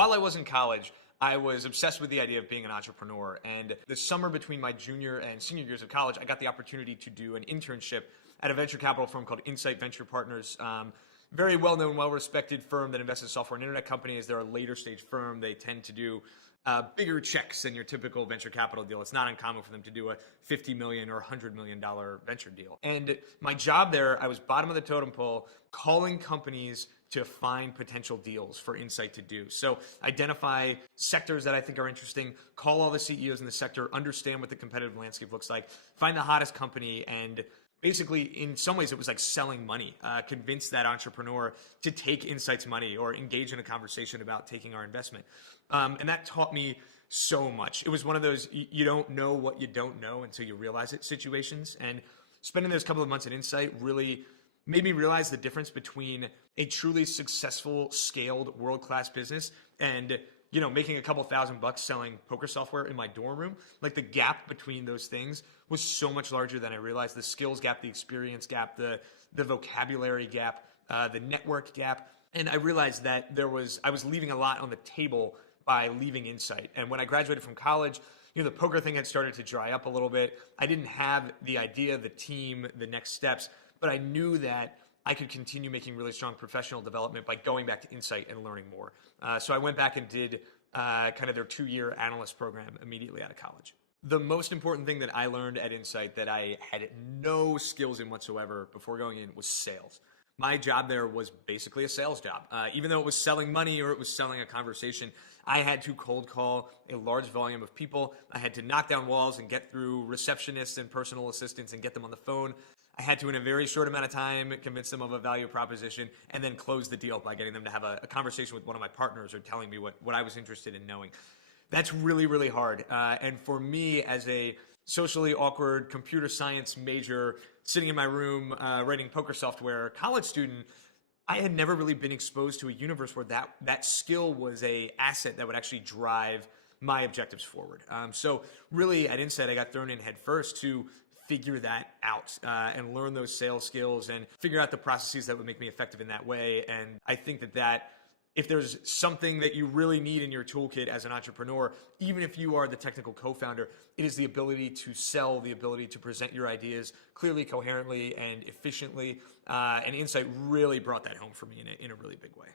while I was in college, I was obsessed with the idea of being an entrepreneur. And the summer between my junior and senior years of college, I got the opportunity to do an internship at a venture capital firm called Insight Venture Partners. Very well-known, well-respected firm that invests in software and internet companies. They're a later stage firm. They tend to do bigger checks than your typical venture capital deal. It's not uncommon for them to do a $50 million or $100 million venture deal. And my job there, I was bottom of the totem pole, calling companies to find potential deals for Insight to do. So identify sectors that I think are interesting, call all the CEOs in the sector, understand what the competitive landscape looks like, find the hottest company, and basically, in some ways, it was like selling money. Convince that entrepreneur to take Insight's money or engage in a conversation about taking our investment. And that taught me so much. It was one of those, you don't know what you don't know until you realize it situations. And spending those couple of months at Insight really made me realize the difference between a truly successful, scaled, world-class business and making a couple $1,000 selling poker software in my dorm room. Like the gap between those things was so much larger than I realized. The skills gap, the experience gap, the vocabulary gap, the network gap. And I realized that I was leaving a lot on the table by leaving Insight. And when I graduated from college, the poker thing had started to dry up a little bit. I didn't have the idea, the team, the next steps, but I knew that I could continue making really strong professional development by going back to Insight and learning more. So I went back and did kind of their 2-year analyst program immediately out of college. The most important thing that I learned at Insight that I had no skills in whatsoever before going in was sales. My job there was basically a sales job. Even though it was selling money or it was selling a conversation, I had to cold call a large volume of people. I had to knock down walls and get through receptionists and personal assistants and get them on the phone. I had to, in a very short amount of time, convince them of a value proposition and then close the deal by getting them to have a conversation with one of my partners or telling me what I was interested in knowing. That's really, really hard. And for me, as a socially awkward computer science major sitting in my room writing poker software college student, I had never really been exposed to a universe where that skill was an asset that would actually drive my objectives forward. So really at Insight, I got thrown in head first to figure that out and learn those sales skills and figure out the processes that would make me effective in that way. And I think that if there's something that you really need in your toolkit as an entrepreneur, even if you are the technical co-founder, it is the ability to sell, the ability to present your ideas clearly, coherently, and efficiently. And Insight really brought that home for me in a really big way.